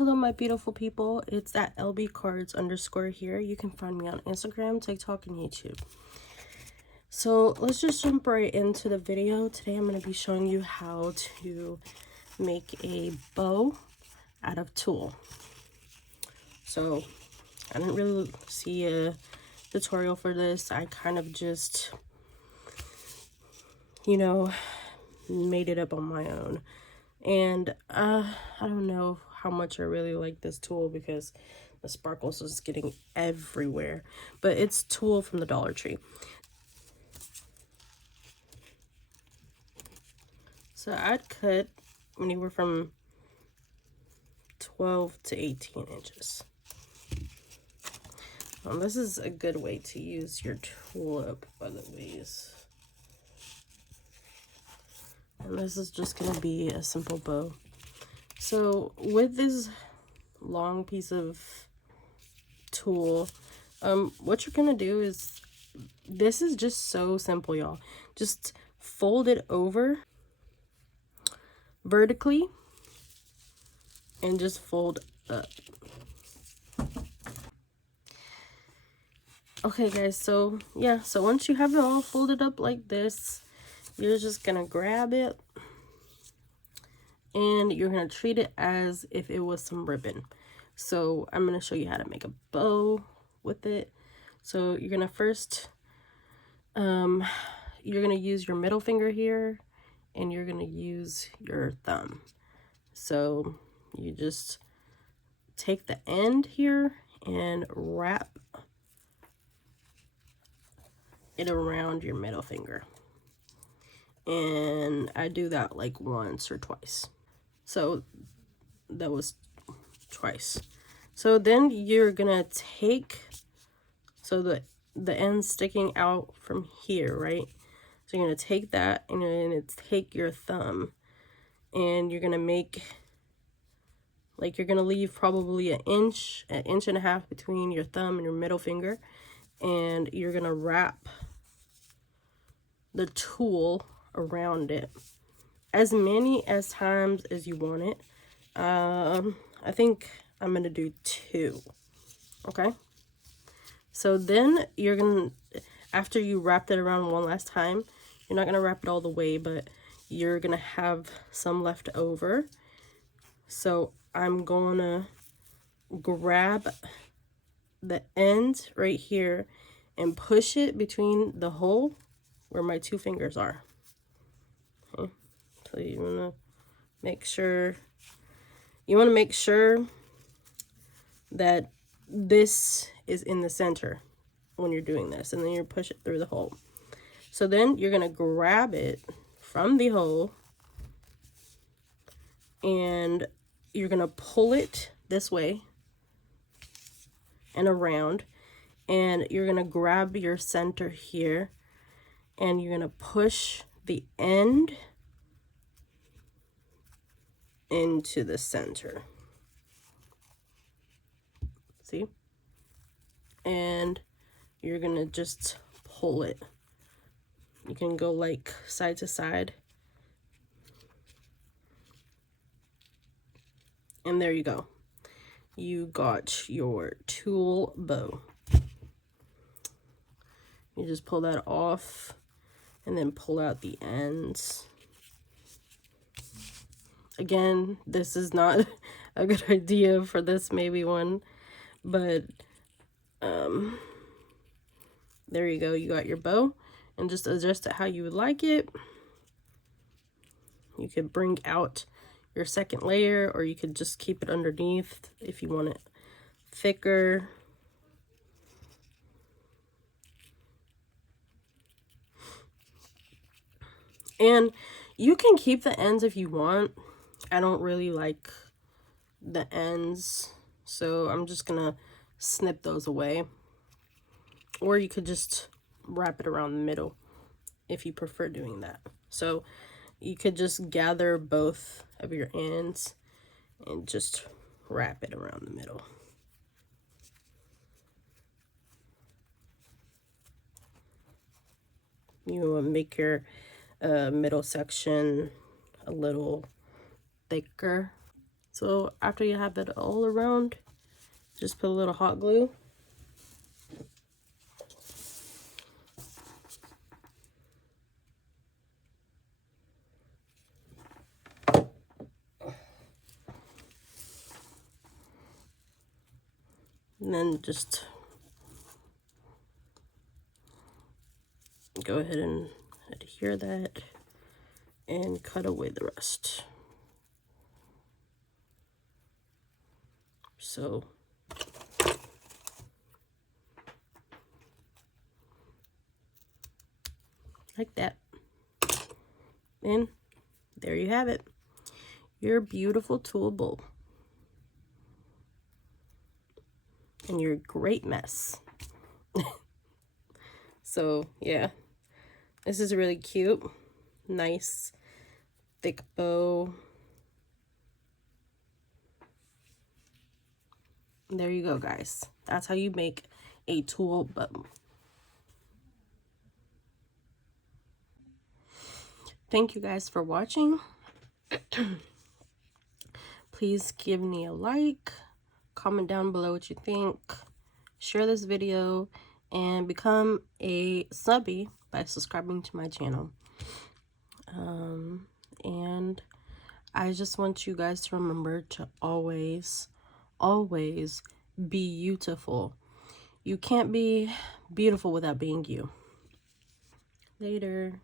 Hello, my beautiful people. It's at lbcards_ here. You can find me on Instagram, TikTok, and YouTube. So let's just jump right into the video. Today I'm going to be showing you how to make a bow out of tulle. So I didn't really see a tutorial for this. I kind of just, made it up on my own. And I don't know how much I really like this tulle because the sparkles is getting everywhere. But it's tulle from the Dollar Tree. So I'd cut anywhere from 12 to 18 inches. This is a good way to use your tulle up, by the ways. And this is just going to be a simple bow. So with this long piece of tulle, what you're going to do is, this is just so simple, y'all. Just fold it over vertically and just fold up. Okay, guys, so yeah, so once you have it all folded up like this, you're just gonna grab it and you're gonna treat it as if it was some ribbon. So I'm gonna show you how to make a bow with it. So you're gonna first, you're gonna use your middle finger here and you're gonna use your thumb. So you just take the end here and wrap it around your middle finger. And I do that like once or twice. So that was twice. So then you're gonna take, so the end sticking out from here, right? So you're gonna take that and you're gonna take your thumb and you're gonna make, like, you're gonna leave probably an inch and a half between your thumb and your middle finger, and you're gonna wrap the tulle around it as many times as you want it. I think I'm gonna do 2. Okay, so then you're gonna, after you wrapped it around one last time, you're not gonna wrap it all the way, but you're gonna have some left over. So I'm gonna grab the end right here and push it between the hole where my 2 fingers are. Okay, so you want to make sure that this is in the center when you're doing this, and then you push it through the hole. So then you're going to grab it from the hole and you're going to pull it this way and around, and you're going to grab your center here and you're going to push the end into the center. See? And you're going to just pull it. You can go like side to side. And there you go. You got your tulle bow. You just pull that off and then pull out the ends. Again, this is not a good idea for this maybe one, but there you go. You got your bow, and just adjust it how you would like it. You could bring out your second layer, or you could just keep it underneath if you want it thicker. And you can keep the ends if you want. I don't really like the ends, so I'm just gonna snip those away. Or you could just wrap it around the middle if you prefer doing that. So you could just gather both of your ends and just wrap it around the middle. You want to make your middle section a little thicker. So after you have it all around, just put a little hot glue. And then just go ahead and adhere that and cut away the rest. So like that. And there you have it. Your beautiful tool bowl. And your great mess. So yeah, this is really cute. Nice thick bow. There you go, guys. That's how you make a tool bow. Thank you guys for watching. Please give me a like, comment down below what you think, share this video, and become a subby by subscribing to my channel. And I just want you guys to remember to always be beautiful. You can't be beautiful without being you. Later.